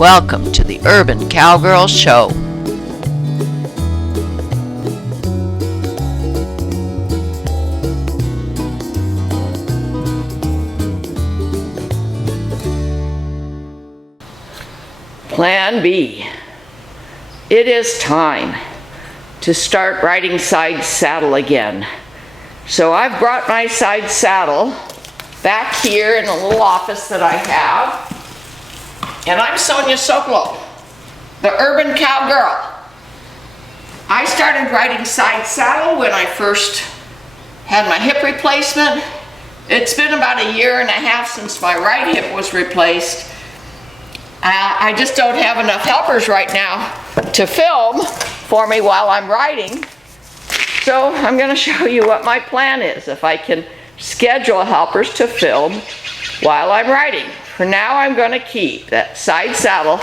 Welcome to the Urban Cowgirl Show. Plan B. It is time to start riding side saddle again. So I've brought my side saddle back here in a little office that I have. And I'm Sonya, the Urban Cowgirl. I started riding side saddle when I first had my hip replacement. It's been about a year and a half since my right hip was replaced. I just don't have enough helpers right now to film for me while I'm riding. So I'm going to show you what my plan is, if I can schedule helpers to film while I'm riding. For now, I'm going to keep that side saddle,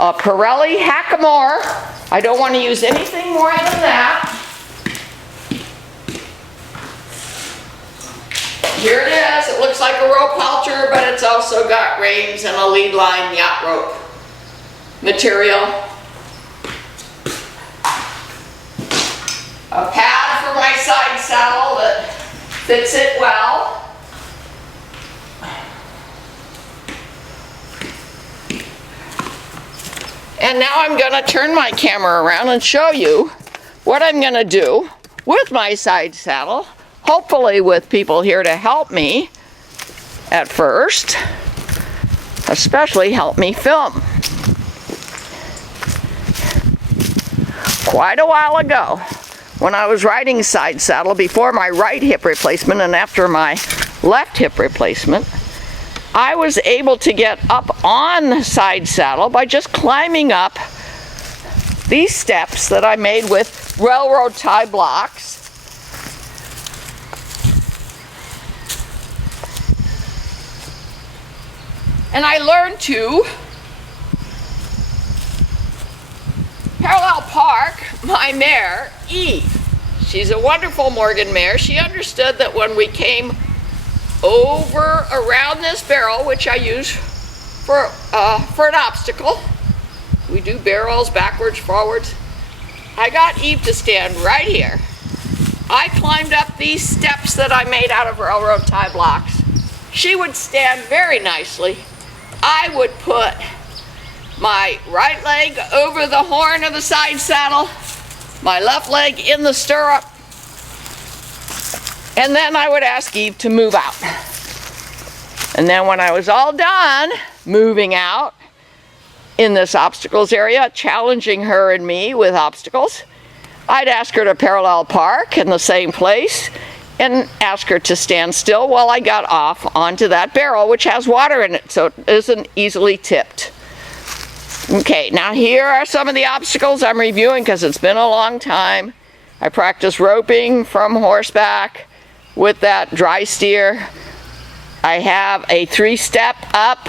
a Pirelli Hackamore. I don't want to use anything more than that. Here it is. It looks like a rope halter, but it's also got reins and a lead line yacht rope material. A pad for my side saddle that fits it well. And now I'm going to turn my camera around and show you what I'm going to do with my side saddle, hopefully with people here to help me at first, especially help me film. Quite a while ago, when I was riding side saddle before my right hip replacement and after my left hip replacement, I was able to get up on the side saddle by just climbing up these steps that I made with railroad tie blocks. And I learned to parallel park my mare, Eve. She's a wonderful Morgan mare. She understood that when we came over around this barrel, which I use for an obstacle, we do barrels backwards, forwards. I got Eve to stand right here. I climbed up these steps that I made out of railroad tie blocks. She would stand very nicely. I would put my right leg over the horn of the side saddle, my left leg in the stirrup, and then I would ask Eve to move out. And then when I was all done moving out in this obstacles area, challenging her and me with obstacles, I'd ask her to parallel park in the same place and ask her to stand still while I got off onto that barrel, which has water in it, so it isn't easily tipped. Okay, now here are some of the obstacles I'm reviewing because it's been a long time. I practiced roping from horseback with that dry steer. I have a 3-step up.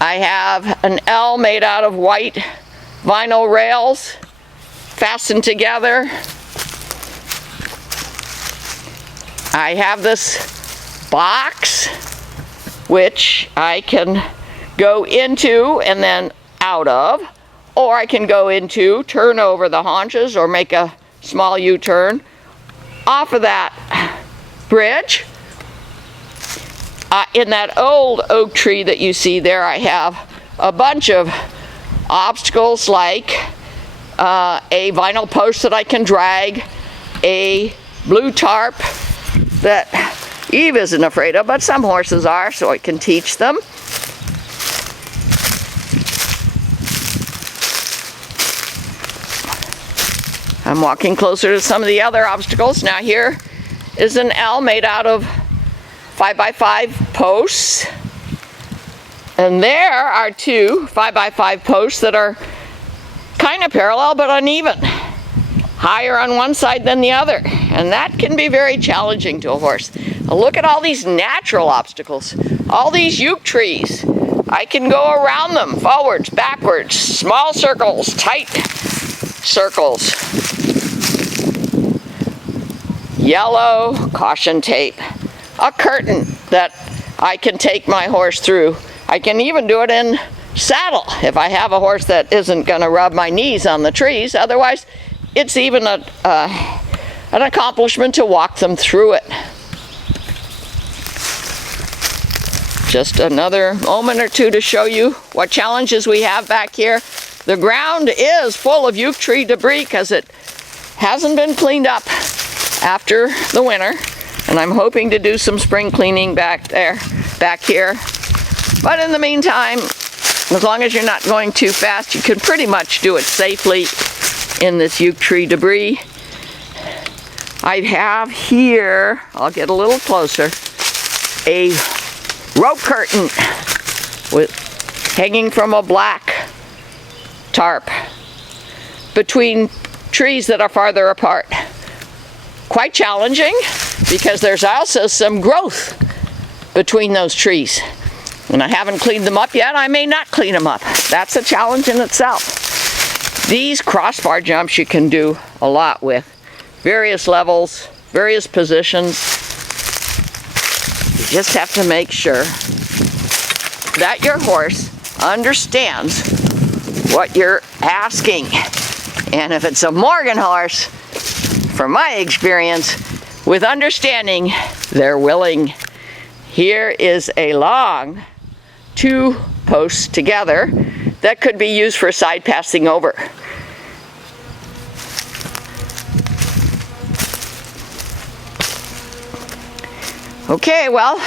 I have an L made out of white vinyl rails fastened together. I have this box which I can go into and then out of, or I can go into, turn over the haunches, or make a small U-turn off of that bridge. In that old oak tree that you see there, I have a bunch of obstacles like a vinyl post that I can drag, a blue tarp that Eve isn't afraid of, but some horses are, so I can teach them. I'm walking closer to some of the other obstacles. Now here is an L made out of 5x5 posts. And there are two 5x5 posts that are kind of parallel but uneven. Higher on one side than the other. And that can be very challenging to a horse. Now look at all these natural obstacles. All these yew trees. I can go around them, forwards, backwards, small circles, tight circles. Yellow caution tape. A curtain that I can take my horse through. I can even do it in saddle if I have a horse that isn't going to rub my knees on the trees. Otherwise, it's even an accomplishment to walk them through it. Just another moment or two to show you what challenges we have back here. The ground is full of yew tree debris because it hasn't been cleaned up after the winter, and I'm hoping to do some spring cleaning back here. But in the meantime, as long as you're not going too fast, you can pretty much do it safely in this yew tree debris. I have here, I'll get a little closer, a rope curtain hanging from a black tarp between trees that are farther apart. Quite challenging because there's also some growth between those trees. And I haven't cleaned them up yet. I may not clean them up. That's a challenge in itself. These crossbar jumps you can do a lot with. Various levels, various positions. You just have to make sure that your horse understands what you're asking. And if it's a Morgan horse, from my experience, with understanding, they're willing. Here is a long 2 posts together that could be used for side passing over. Okay, well,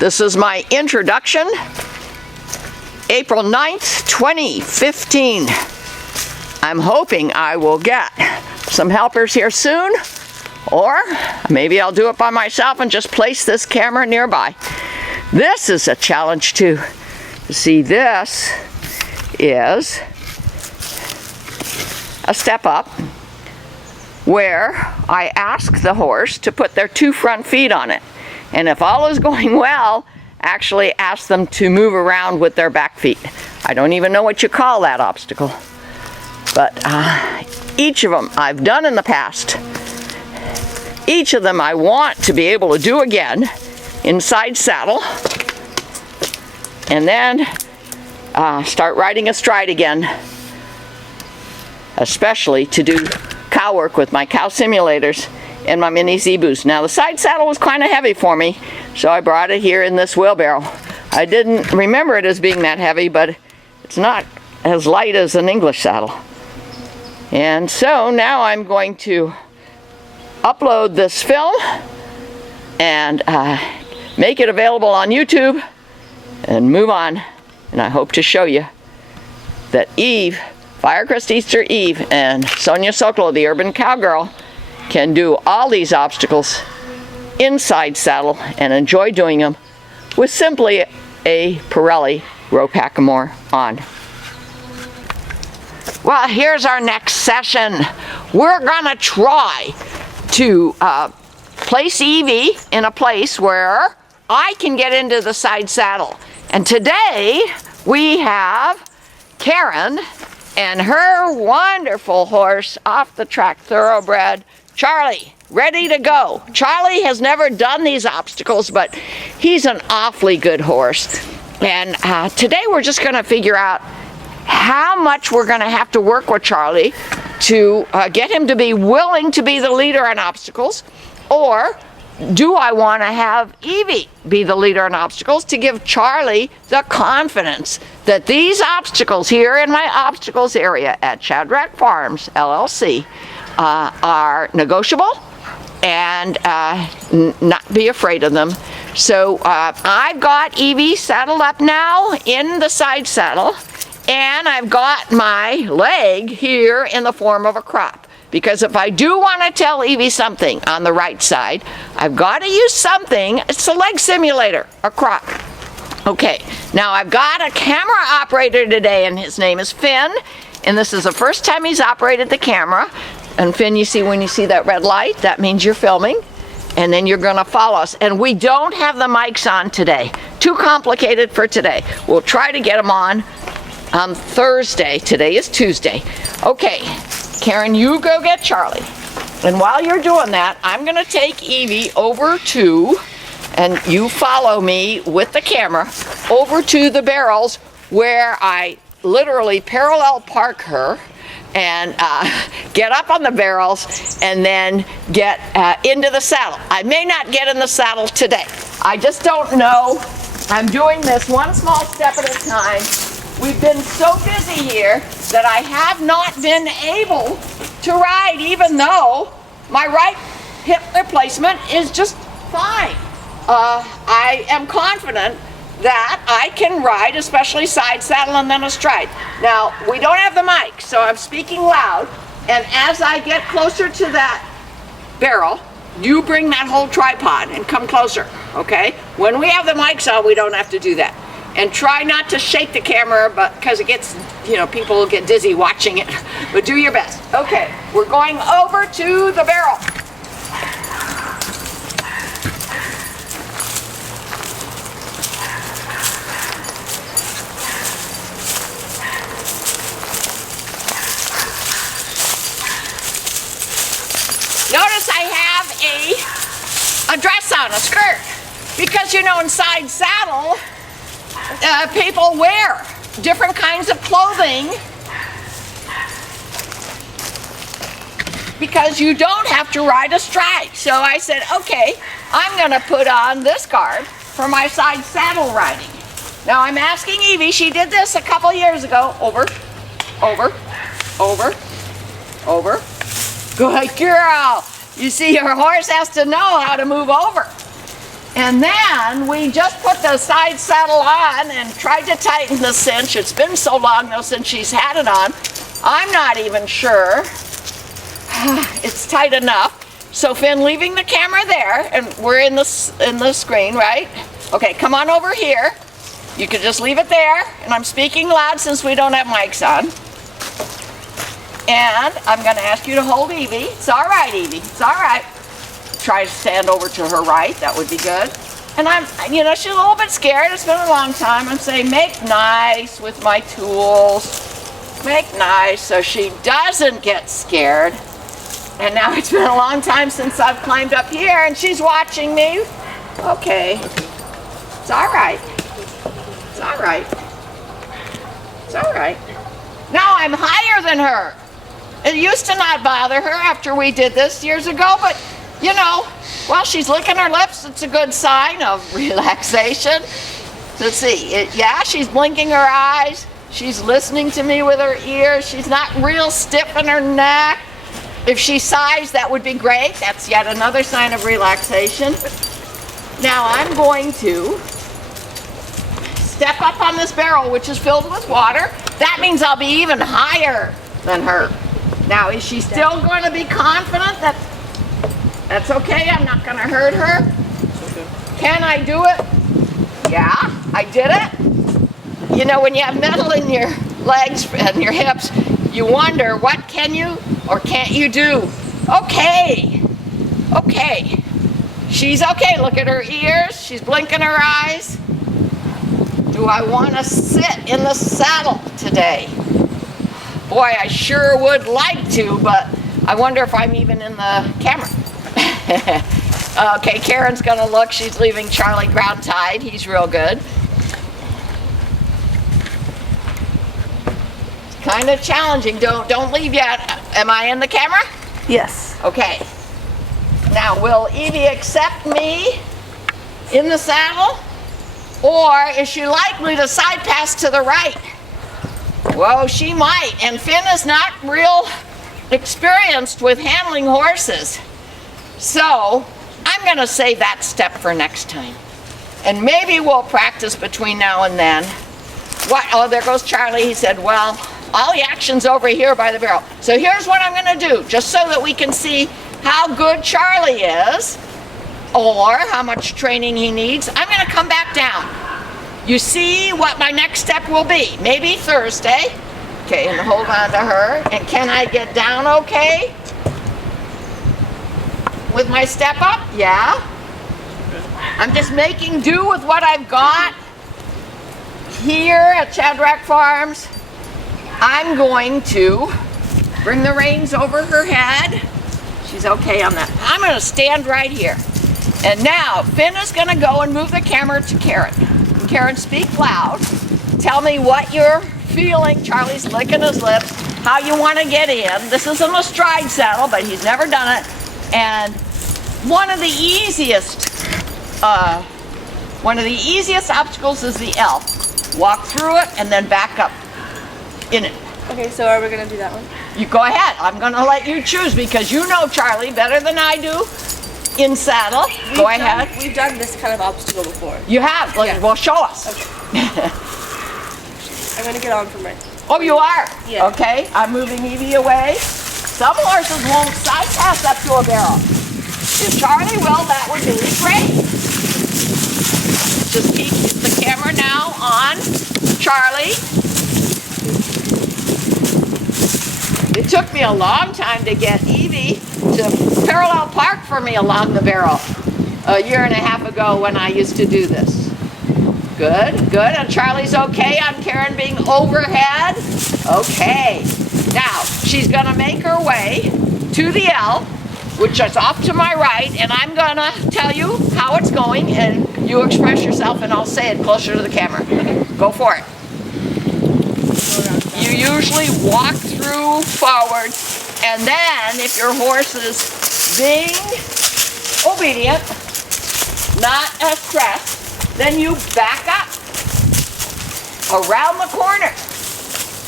this is my introduction. April 9th, 2015. I'm hoping I will get some helpers here soon, or maybe I'll do it by myself and just place this camera nearby. This is a challenge too. See, this is a step up where I ask the horse to put their 2 front feet on it. And if all is going well, actually ask them to move around with their back feet. I don't even know what you call that obstacle. But each of them I've done in the past. Each of them I want to be able to do again inside saddle. And then start riding astride again. Especially to do cow work with my cow simulators and my mini zebus. Now the side saddle was kind of heavy for me, so I brought it here in this wheelbarrow. I didn't remember it as being that heavy, but it's not as light as an English saddle. And so now I'm going to upload this film and make it available on YouTube and move on. And I hope to show you that Eve, Firecrest Easter Eve, and Sonya Sokolow, the urban cowgirl, can do all these obstacles inside saddle and enjoy doing them with simply a Pirelli rope hackamore on. Well, here's our next session. We're gonna try to place Evie in a place where I can get into the side saddle. And today we have Karen and her wonderful horse, off the track thoroughbred, Charlie, ready to go. Charlie has never done these obstacles, but he's an awfully good horse. And today we're just gonna figure out how much we're gonna have to work with Charlie to get him to be willing to be the leader on obstacles, or do I want to have Evie be the leader on obstacles to give Charlie the confidence that these obstacles here in my obstacles area at Shadrack Farms, LLC, are negotiable and not be afraid of them. So I've got Evie saddled up now in the side saddle, and I've got my leg here in the form of a crop. Because if I do want to tell Evie something on the right side, I've got to use something. It's a leg simulator, a crop. Okay, now I've got a camera operator today, and his name is Finn. And this is the first time he's operated the camera. And Finn, you see, when you see that red light, that means you're filming. And then you're going to follow us. And we don't have the mics on today. Too complicated for today. We'll try to get them on Thursday. Today is Tuesday. Okay. Karen, you go get Charlie. And while you're doing that, I'm going to take Evie over to, and you follow me with the camera over to the barrels where I literally parallel park her and get up on the barrels and then get into the saddle. I may not get in the saddle today. I just don't know. I'm doing this one small step at a time. We've been so busy here that I have not been able to ride, even though my right hip replacement is just fine. I am confident that I can ride, especially side saddle and then astride. Now, we don't have the mic, so I'm speaking loud, and as I get closer to that barrel, you bring that whole tripod and come closer, okay? When we have the mics on, we don't have to do that. And try not to shake the camera, but because it gets, people will get dizzy watching it, but do your best. Okay, we're going over to the barrel. Notice I have a dress on, a skirt, because in side saddle, people wear different kinds of clothing because you don't have to ride astride. So I said, okay, I'm going to put on this guard for my side saddle riding. Now I'm asking Evie, she did this a couple years ago, over, over, over, over. Good girl. You see, your horse has to know how to move over. And then we just put the side saddle on and tried to tighten the cinch. It's been so long though since she's had it on. I'm not even sure it's tight enough. So Finn, leaving the camera there, and we're in the screen, right? Okay, come on over here. You can just leave it there, and I'm speaking loud since we don't have mics on. And I'm going to ask you to hold Evie. It's all right, Evie. It's all right. Try to stand over to her right. That would be good. And she's a little bit scared. It's been a long time. I'm saying make nice with my tools. Make nice so she doesn't get scared. And now it's been a long time since I've climbed up here and she's watching me. Okay. It's all right. It's all right. It's all right. Now I'm higher than her. It used to not bother her after we did this years ago, but well, she's licking her lips. It's a good sign of relaxation. Let's see. Yeah, she's blinking her eyes. She's listening to me with her ears. She's not real stiff in her neck. If she sighs, that would be great. That's yet another sign of relaxation. Now I'm going to step up on this barrel, which is filled with water. That means I'll be even higher than her. Now, is she still going to be confident? That's okay. I'm not going to hurt her. Okay. Can I do it? Yeah, I did it. When you have metal in your legs and your hips, you wonder, what can you or can't you do? Okay. Okay. She's okay. Look at her ears. She's blinking her eyes. Do I want to sit in the saddle today? Boy, I sure would like to, but I wonder if I'm even in the camera. Okay, Karen's gonna look. She's leaving Charlie ground tied. He's real good. It's kind of challenging. Don't leave yet. Am I in the camera? Yes. Okay. Now, will Evie accept me in the saddle? Or is she likely to side pass to the right? Well, she might. And Finn is not real experienced with handling horses. So I'm going to save that step for next time. And maybe we'll practice between now and then. Oh, there goes Charlie. He said, well, all the action's over here by the barrel. So here's what I'm going to do, just so that we can see how good Charlie is, or how much training he needs. I'm going to come back down. You see what my next step will be. Maybe Thursday. Okay, and hold on to her. And can I get down okay? With my step up? Yeah. I'm just making do with what I've got here at Shadrack Farms. I'm going to bring the reins over her head. She's okay on that. I'm going to stand right here. And now, Finn is gonna go and move the camera to Karen. Karen, speak loud. Tell me what you're feeling. Charlie's licking his lips. How you wanna get in. This isn't a stride saddle, but he's never done it. And one of the easiest obstacles is the L. Walk through it and then back up in it. Okay, so are we gonna do that one? You go ahead. I'm gonna let you choose because you know Charlie better than I do in saddle. Go ahead. We've done this kind of obstacle before. You have? Yeah. Well, show us. Okay. I'm gonna get on from right. Oh, you are? Yeah. Okay, I'm moving Evie away. Some horses won't side pass up to a barrel. If Charlie will, that would be great. Just keep the camera now on Charlie. It took me a long time to get Evie to parallel park for me along the barrel a year and a half ago when I used to do this. Good, good. And Charlie's okay on Karen being overhead? Okay. Now, she's gonna make her way to the L, which is off to my right, and I'm gonna tell you how it's going, and you express yourself, and I'll say it closer to the camera. Go for it. You usually walk through forward, and then if your horse is being obedient, not stressed, then you back up around the corner.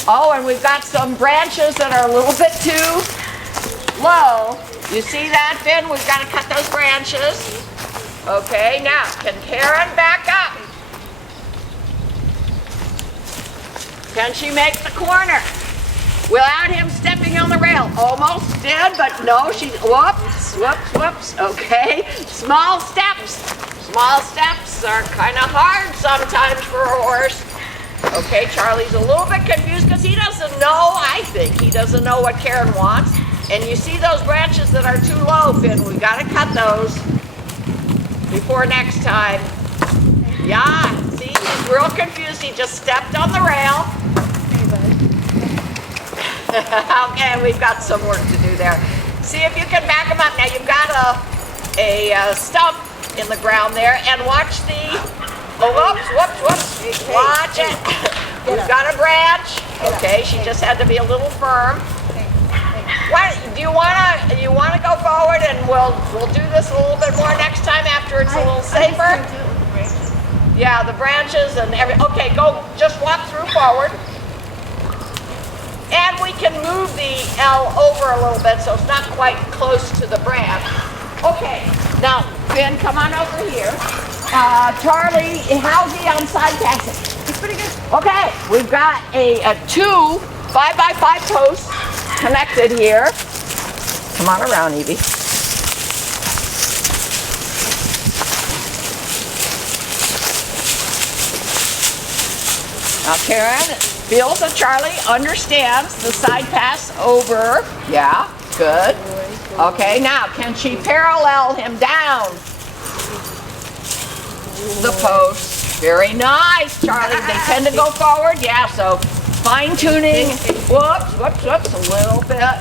Oh, and we've got some branches that are a little bit too low. You see that, Finn? We've got to cut those branches. Okay, now, can Karen back up? Can she make the corner without him stepping on the rail? Almost did, but no, she, whoops, whoops, whoops. Okay, small steps. Small steps are kind of hard sometimes for a horse. Okay, Charlie's a little bit confused because he doesn't know, I think, he doesn't know what Karen wants. And you see those branches that are too low, Finn, we've got to cut those before next time. Yeah, see, he's real confused. He just stepped on the rail. Okay, we've got some work to do there. See if you can back him up. Now you've got a stump in the ground there, and watch the, oh, whoops, whoops, whoops. Watch it. We've got a branch. Okay, she just had to be a little firm. What, do you wanna go forward, and we'll do this a little bit more next time after it's a little safer? Yeah, the branches and okay, go, just walk through forward. And we can move the L over a little bit so it's not quite close to the branch. Okay, now, Finn, come on over here. Charlie, how's he on side passing? It's pretty good. Okay, we've got a 2 5x5 posts connected here. Come on around, Evie. Now, Karen feels that Charlie understands the side pass over. Yeah, good. Okay, now, can she parallel him down the post? Very nice, Charlie. They tend to go forward. Yeah, so fine tuning. Whoops, whoops, whoops, a little bit.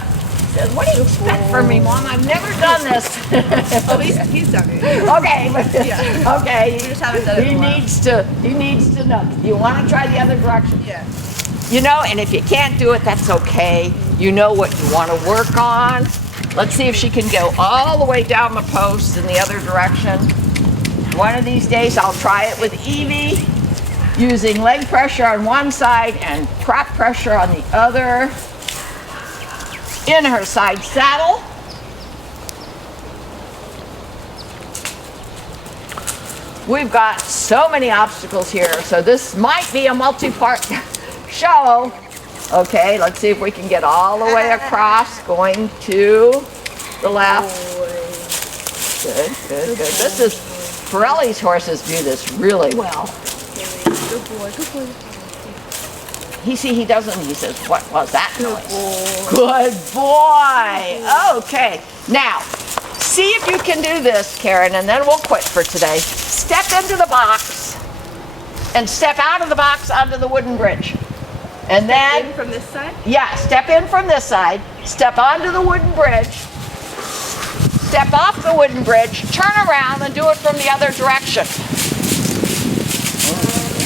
Says, what do you expect from me, Mom? I've never done this. Oh, he's done it. Okay, Yeah. okay. You just haven't done it in a while. He needs to know. Do you want to try the other direction? Yeah. You know, and if you can't do it, that's okay. You know what you want to work on. Let's see if she can go all the way down the post in the other direction. One of these days, I'll try it with Evie, using leg pressure on one side and prop pressure on the other in her side saddle. We've got so many obstacles here, so this might be a multi-part show. Okay, let's see if we can get all the way across, going to the left. Good, good, good. This is, Pirelli's horses do this really well. Good boy, good boy. He doesn't, he says, what was that noise? Good boy. Okay, now, see if you can do this, Karen, and then we'll quit for today. Step into the box and step out of the box onto the wooden bridge. And then, in from this side? yeah, step in from this side, step onto the wooden bridge, Step off the wooden bridge, turn around, and do it from the other direction.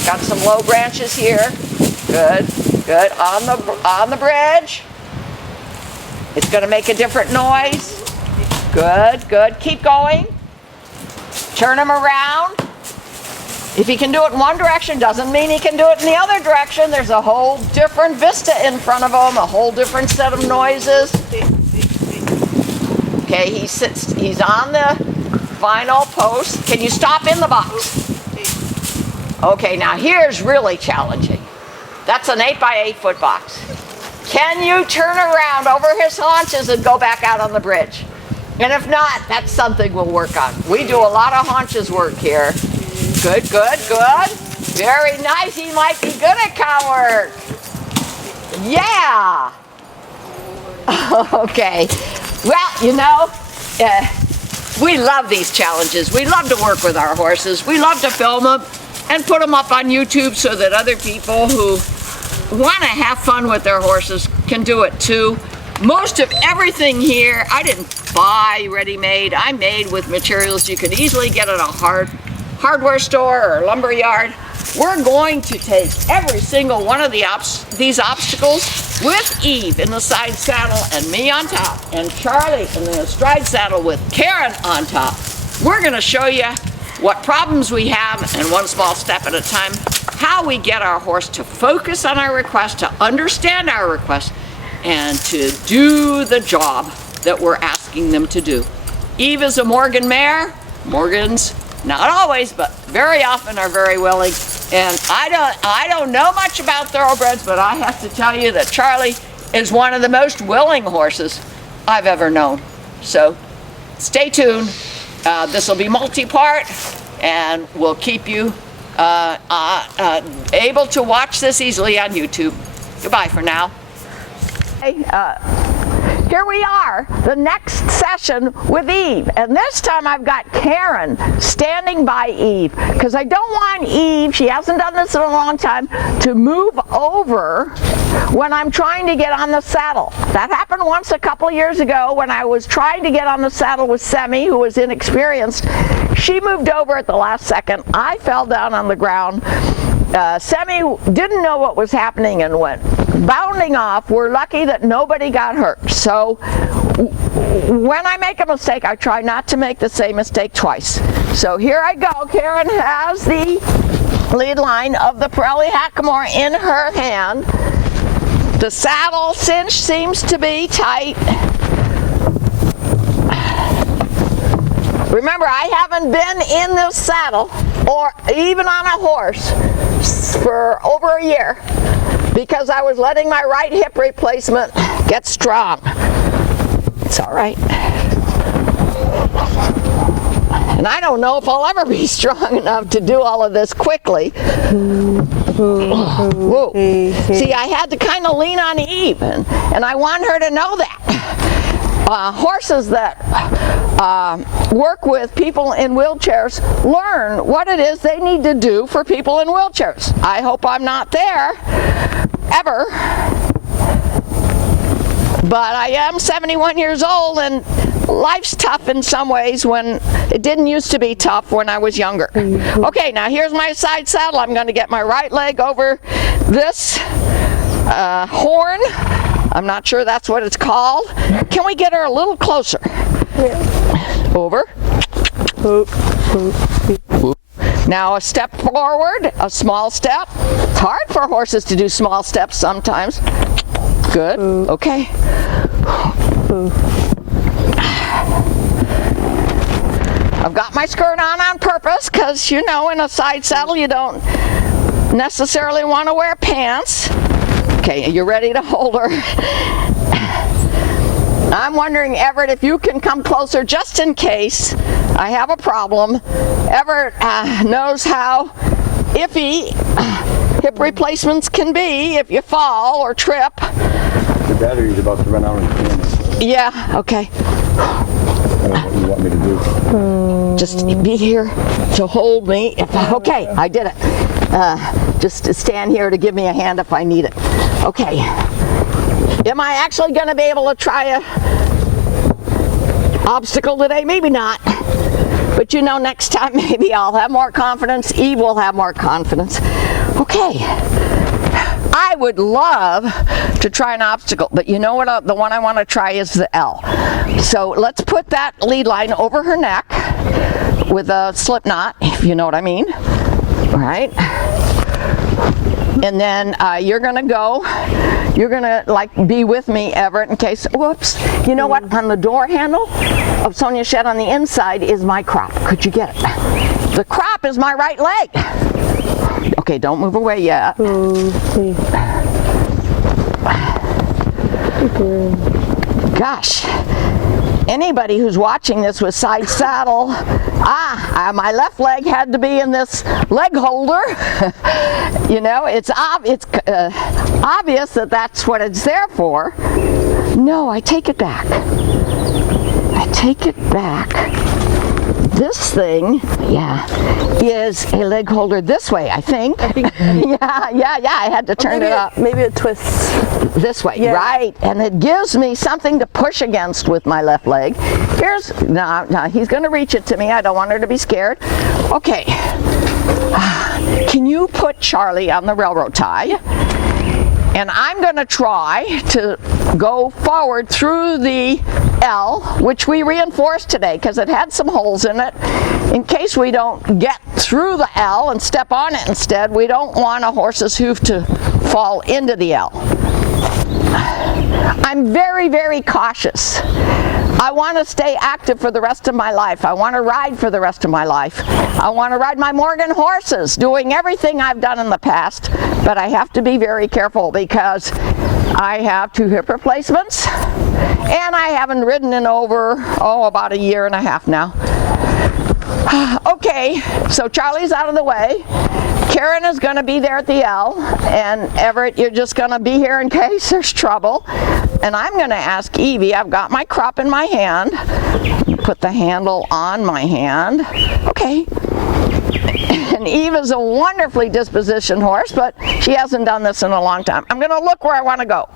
Got some low branches here. Good, good. On the bridge. It's going to make a different noise. Good, good. Keep going. Turn him around. If he can do it in one direction, doesn't mean he can do it in the other direction. There's a whole different vista in front of him, a whole different set of noises. Okay, he's on the vinyl post. Can you stop in the box? Okay, now here's really challenging. That's an 8x8 foot box. Can you turn around over his haunches and go back out on the bridge? And if not, that's something we'll work on. We do a lot of haunches work here. Good, good, good. Very nice. He might be good at cow work. Yeah. Okay. Well, you know, we love these challenges. We love to work with our horses. We love to film them and put them up on YouTube so that other people who want to have fun with their horses can do it too. Most of everything here, I didn't buy ready-made. I made with materials you could easily get at a hardware store or lumber yard. We're going to take every single one of these obstacles with Eve in the side saddle and me on top, and Charlie in the astride saddle with Karen on top. We're going to show you what problems we have, and one small step at a time, how we get our horse to focus on our request, to understand our request, and to do the job that we're asking them to do. Eve is a Morgan mare. Morgans, not always, but very often are very willing. And I don't know much about thoroughbreds, but I have to tell you that Charlie is one of the most willing horses I've ever known. So stay tuned. This will be multi-part, and we'll keep you able to watch this easily on YouTube. Goodbye for now. Here we are, the next session with Eve, and this time I've got Karen standing by Eve, because I don't want Eve, she hasn't done this in a long time, to move over when I'm trying to get on the saddle. That happened once a couple years ago when I was trying to get on the saddle with Semi, who was inexperienced. She moved over at the last second. I fell down on the ground. Semi didn't know what was happening and went bounding off. We're lucky that nobody got hurt. So when I make a mistake, I try not to make the same mistake twice. So here I go. Karen has the lead line of the Pirelli Hackamore in her hand. The saddle cinch seems to be tight. Remember, I haven't been in this saddle or even on a horse for over a year because I was letting my right hip replacement get strong. It's all right. And I don't know if I'll ever be strong enough to do all of this quickly. Whoa. See, I had to kind of lean on Eve, and I want her to know that. Horses that work with people in wheelchairs learn what it is they need to do for people in wheelchairs. I hope I'm not there, ever. But I am 71 years old, and life's tough in some ways when it didn't used to be tough when I was younger. Okay, now here's my side saddle. I'm going to get my right leg over this horn. I'm not sure that's what it's called. Can we get her a little closer? Yeah. Over. Now a step forward, a small step. It's hard for horses to do small steps sometimes. Good. Okay. I've got my skirt on purpose because, you know, in a side saddle you don't necessarily want to wear pants. Okay, you're ready to hold her. I'm wondering, Everett, if you can come closer just in case I have a problem. Everett knows how iffy hip replacements can be if you fall or trip. The battery's about to run out in 2 minutes. Yeah, okay. I don't know what you want me to do. Just be here to hold me. Okay, I did it. Just stand here to give me a hand if I need it. Okay. Am I actually going to be able to try obstacle today, maybe not. But you know, next time maybe I'll have more confidence. Eve will have more confidence. Okay. I would love to try an obstacle, but you know what? The one I want to try is the L. So let's put that lead line over her neck with a slip knot, if you know what I mean. All right. And then you're gonna like be with me, Everett, in case, whoops. You know what? On the door handle of Sonia's shed on the inside is my crop. Could you get it? The crop is my right leg. Okay, don't move away yet. Gosh, anybody who's watching this with side saddle, my left leg had to be in this leg holder. You know, it's obvious that that's what it's there for. No, I take it back. I take it back. This thing, is a leg holder this way, I think. Yeah, I had to turn it up. Maybe it twists. This way, right. And it gives me something to push against with my left leg. Now he's gonna reach it to me. I don't want her to be scared. Okay. Can you put Charlie on the railroad tie? And I'm gonna try to go forward through the L, which we reinforced today because it had some holes in it. In case we don't get through the L and step on it instead, we don't want a horse's hoof to fall into the L. I'm very, very cautious. I want to stay active for the rest of my life. I want to ride for the rest of my life. I want to ride my Morgan horses, doing everything I've done in the past, but I have to be very careful because I have 2 hip replacements and I haven't ridden in over, about a year and a half now. Okay, so Charlie's out of the way. Karen is going to be there at the L, and Everett, you're just going to be here in case there's trouble. And I'm going to ask Evie, I've got my crop in my hand. Put the handle on my hand. Okay. And Eve is a wonderfully dispositioned horse, but she hasn't done this in a long time. I'm going to look where I want to go.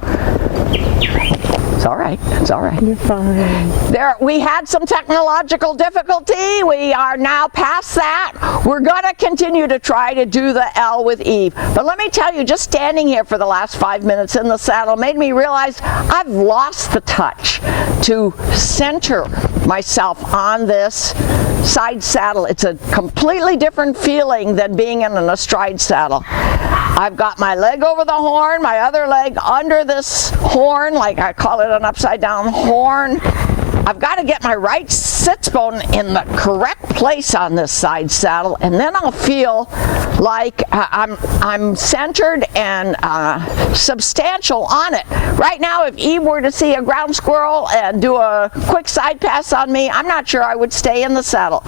It's all right. It's all right. You're fine. We had some technological difficulty. We are now past that. We're going to continue to try to do the L with Eve. But let me tell you, just standing here for the last 5 minutes in the saddle made me realize I've lost the touch to center myself on this side saddle. It's a completely different feeling than being in an astride saddle. I've got my leg over the horn, my other leg under this horn, like I call it an upside down horn. I've got to get my right sits bone in the correct place on this side saddle, and then I'll feel like I'm centered and substantial on it. Right now, if Eve were to see a ground squirrel and do a quick side pass on me, I'm not sure I would stay in the saddle.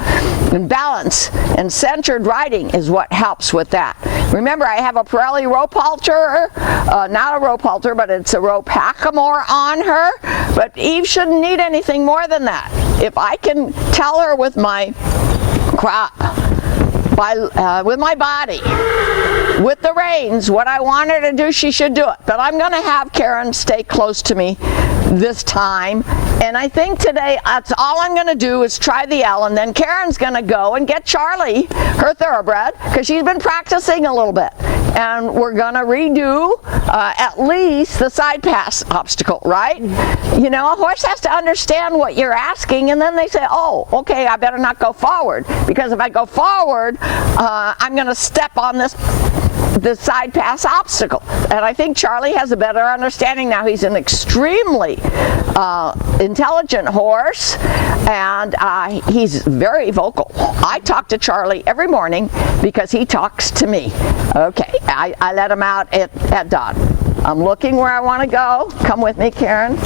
And balance and centered riding is what helps with that. Remember, I have a Pirelli rope halter, not a rope halter, but it's a rope hackamore on her, but Eve shouldn't need anything more than that. If I can tell her with my crop, with my body, with the reins, what I want her to do, she should do it. But I'm going to have Karen stay close to me this time. And I think today, that's all I'm going to do is try the L, and then Karen's going to go and get Charlie, her thoroughbred, because she's been practicing a little bit. And we're going to redo at least the side pass obstacle, right? You know, a horse has to understand what you're asking, and then they say, oh, okay, I better not go forward, because if I go forward, I'm going to step on this side pass obstacle. And I think Charlie has a better understanding now. He's an extremely intelligent horse, and he's very vocal. I talk to Charlie every morning because he talks to me. Okay, I let him out at dawn. I'm looking where I want to go. Come with me, Karen.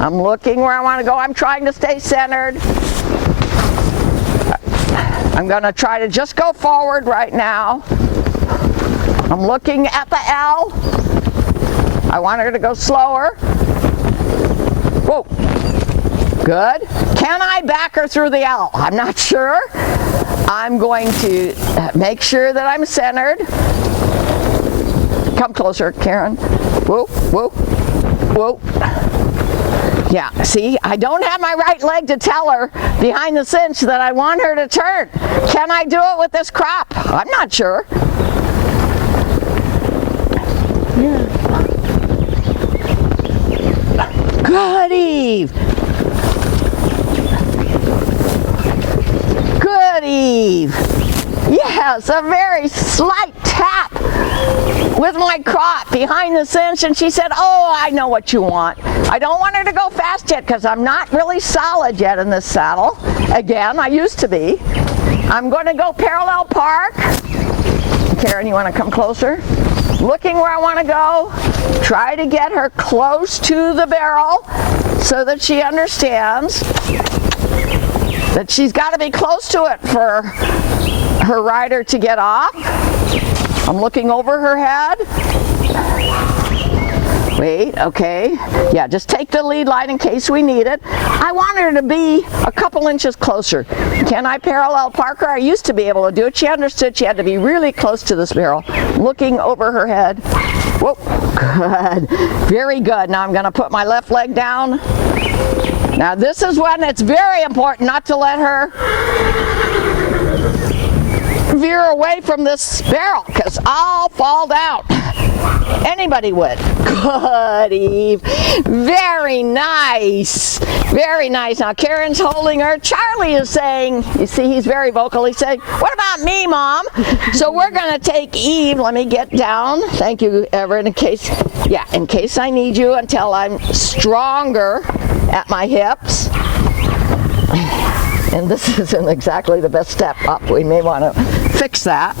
I'm looking where I want to go. I'm trying to stay centered. I'm going to try to just go forward right now. I'm looking at the L. I want her to go slower. Whoa. Good. Can I back her through the L? I'm not sure. I'm going to make sure that I'm centered. Come closer, Karen. Whoa, whoa, whoa. Yeah, see, I don't have my right leg to tell her behind the cinch that I want her to turn. Can I do it with this crop? I'm not sure. Yeah. Good, Eve. Good, Eve. Yes, a very slight tap with my crop behind the cinch, and she said, oh, I know what you want. I don't want her to go fast yet because I'm not really solid yet in this saddle. Again, I used to be. I'm going to go parallel park. Karen, you want to come closer? Looking where I want to go. Try to get her close to the barrel so that she understands that she's got to be close to it for her rider to get off. I'm looking over her head. Wait, okay. Yeah, just take the lead line in case we need it. I want her to be a couple inches closer. Can I parallel park her? I used to be able to do it. She understood she had to be really close to this barrel. Looking over her head. Whoa, good. Very good. Now I'm going to put my left leg down. Now this is when it's very important not to let her veer away from this barrel because I'll fall down. Anybody would. Good, Eve. Very nice. Very nice. Now Karen's holding her. Charlie is saying, you see he's very vocal. He's saying, what about me, Mom? So we're going to take Eve. Let me get down. Thank you, Everett, in case I need you until I'm stronger at my hips. And this isn't exactly the best step up. We may want to fix that.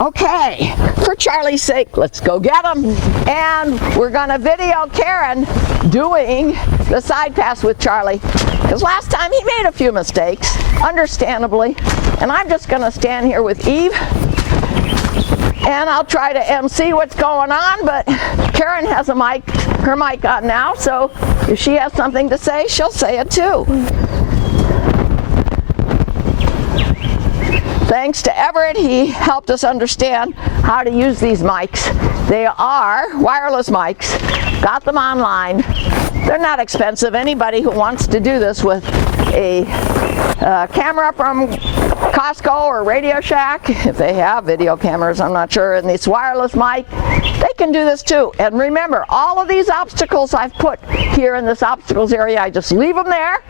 Okay, for Charlie's sake, let's go get him. And we're gonna video Karen doing the side pass with Charlie. Because last time he made a few mistakes, understandably. And I'm just gonna stand here with Eve. And I'll try to MC what's going on, but Karen has her mic on now, so if she has something to say, she'll say it too. Thanks to Everett, he helped us understand how to use these mics. They are wireless mics. Got them online. They're not expensive. Anybody who wants to do this with a camera from Costco or Radio Shack, if they have video cameras, I'm not sure, and this wireless mic, they can do this too. And remember, all of these obstacles I've put here in this obstacles area, I just leave them there.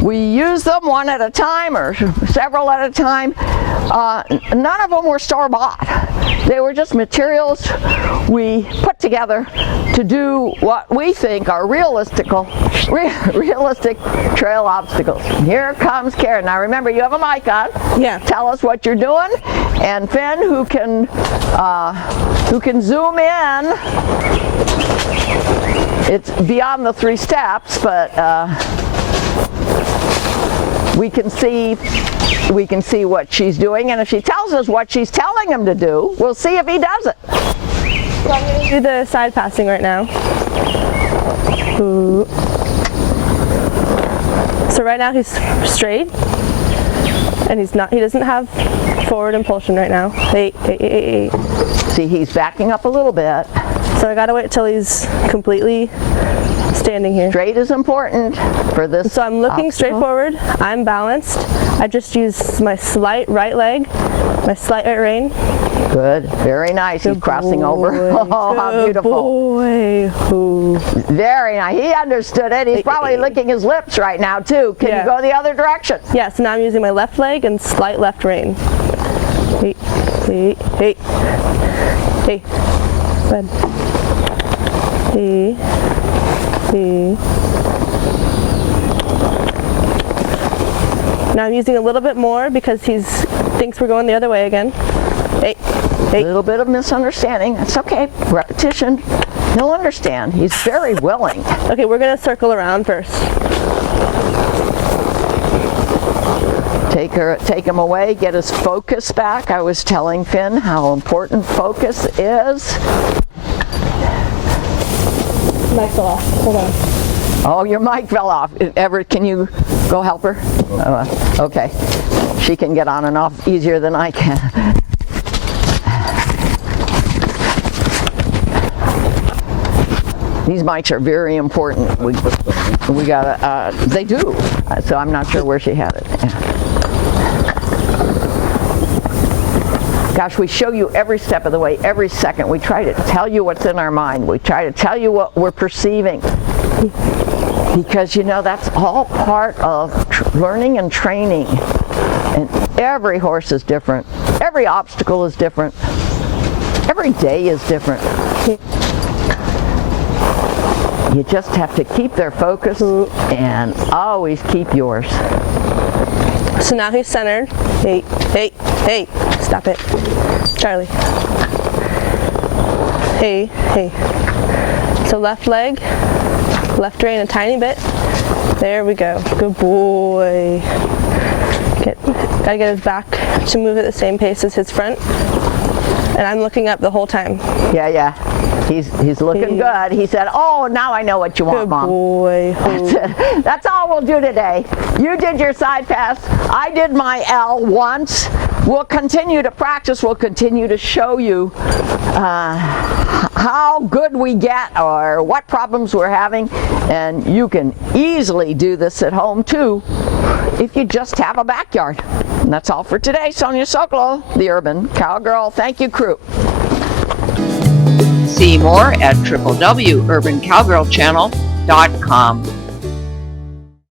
We use them one at a time or several at a time. None of them were store-bought. They were just materials we put together to do what we think are realistic trail obstacles. Here comes Karen. Now remember, you have a mic on. Yeah. Tell us what you're doing, and Finn, who can zoom in. It's beyond the 3 steps, but we can see what she's doing, and if she tells us what she's telling him to do, we'll see if he does it. So I'm going to do the side passing right now. Ooh. So right now he's straight, and he doesn't have forward impulsion right now. Hey. See, he's backing up a little bit. So I gotta wait till he's completely standing here. Straight is important for this. So I'm looking obstacle. straight forward. I'm balanced. I just use my slight right leg, my slight right rein. Good, very nice. He's crossing over. Oh, how beautiful. Boy. Ooh. Very nice. He understood it. He's probably licking his lips right now too. Can you go the other direction? Yeah, so now I'm using my left leg and slight left rein. Hey. Good. Hey. Now I'm using a little bit more because he thinks we're going the other way again. Hey. A little bit of misunderstanding. It's okay. Repetition. He'll understand. He's very willing. Okay, we're gonna circle around first. Take him away, get his focus back. I was telling Finn how important focus is. Mic fell off. Hold on. Oh, your mic fell off. Everett, can you go help her? Okay. She can get on and off easier than I can. These mites are very important. We gotta, they do. So I'm not sure where she had it. Yeah. Gosh, we show you every step of the way, every second. We try to tell you what's in our mind. We try to tell you what we're perceiving. Because, you know, that's all part of learning and training. And every horse is different. Every obstacle is different. Every day is different. You just have to keep their focus and always keep yours. So now he's centered. Hey, hey, hey. Stop it. Charlie. Hey, hey. So left leg, left rein a tiny bit. There we go. Good boy. Gotta get his back to move at the same pace as his front. And I'm looking up the whole time. Yeah, yeah. He's looking good. He said, "Oh, now I know what you want, Mom." Good boy. That's all we'll do today. You did your side pass. I did my L once. We'll continue to practice. We'll continue to show you how good we get or what problems we're having. And you can easily do this at home too if you just have a backyard. And that's all for today. Sonya Sokolow, the Urban Cowgirl. Thank you, crew. See more at www.urbancowgirlchannel.com.